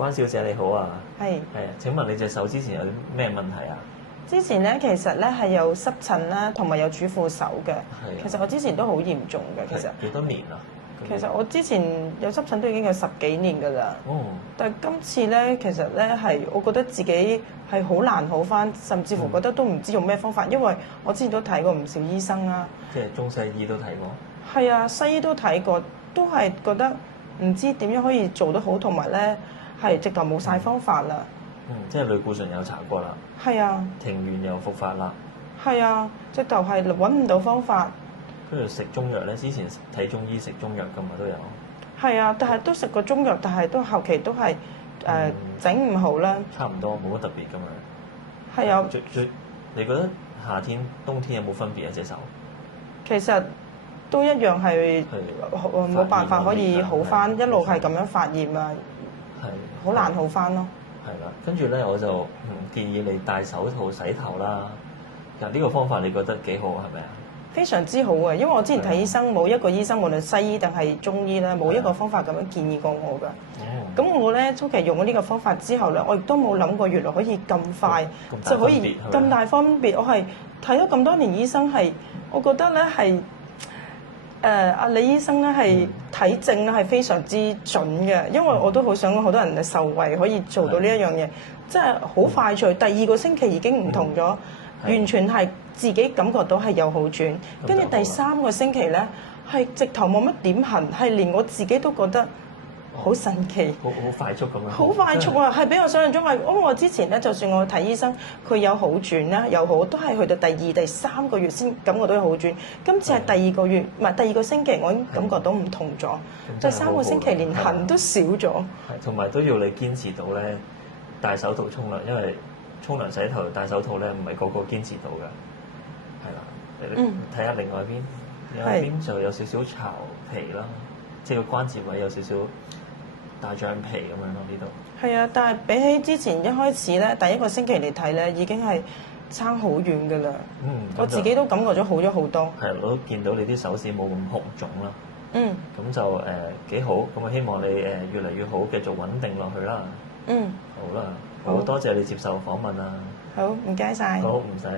關小姐你好啊，係請問你隻手之前有啲咩問題啊？之前咧，其實咧係有濕疹啦，同埋有主婦手嘅。其實我之前都好嚴重嘅，其實。幾多年啊？其實我之前有濕疹都已經有10幾年㗎啦。哦。但係今次咧，其實咧係我覺得自己係好難好返，甚至乎覺得都唔知用咩方法，因為我之前都睇過唔少醫生啦。即係中西醫都睇過。係啊，西醫都睇過，都係覺得唔知點樣可以做得好，同埋咧係直頭冇晒方法啦。即係類固醇有搽過啦。係啊。停完又復發啦。係啊，直頭係揾唔到方法。跟住食中藥咧，之前睇中醫食中藥㗎嘛都有。係啊，但係都食過中藥，但係都後期都係整唔好啦。差唔多，冇乜特別㗎嘛。係啊。你覺得夏天、冬天有冇分別啊？隻手？其實都一樣係冇辦法可以好返，一路係咁樣發炎啊，好難好返咯。係啦，跟住咧我就建議你戴手套洗頭啦。其實呢個方法你覺得幾好係咪啊？非常之好啊！因為我之前睇醫生，冇一個醫生無論西醫定係中醫咧，冇一個方法咁樣建議過我㗎。咁我咧初期用咗呢個方法之後咧，我亦都冇諗過原來可以咁快就可以咁大分別。我係睇咗咁多年醫生係，我覺得咧係阿李醫生咧係睇症咧係非常之準嘅，因為我都好想好多人受惠可以做到呢一樣嘢，即係好快脆。第2個星期已經唔同咗。完全係自己感覺到係有好轉，跟住第3個星期咧係直頭冇乜點痕，係連我自己都覺得好神奇，好快速咁樣。好快速啊！係比我想象中係，因為我之前咧就算我睇醫生，佢有好轉啦，又好都係去到第2、第3個月先感覺到有好轉。今次係第2個月，唔係第2個星期，我已經感覺到唔同咗。第3個星期連痕都少咗。係，同埋都要你堅持到咧，戴手套沖涼，因為沖涼洗頭戴手套咧，唔係個個堅持到嘅，係啦。你睇下另外一邊就有少少巢皮啦，即係個關節位有少少大橡皮咁樣咯，呢度。係啊，但係比起之前一開始咧，第1個星期嚟睇咧，已經係差好遠㗎啦。我自己都感覺咗好咗好多。係，我都見到你啲手指冇咁紅腫啦。咁就幾好，咁啊希望你越嚟越好，繼續穩定落去啦。好啦。好多謝你接受訪問啊！好，唔該晒。好，唔使。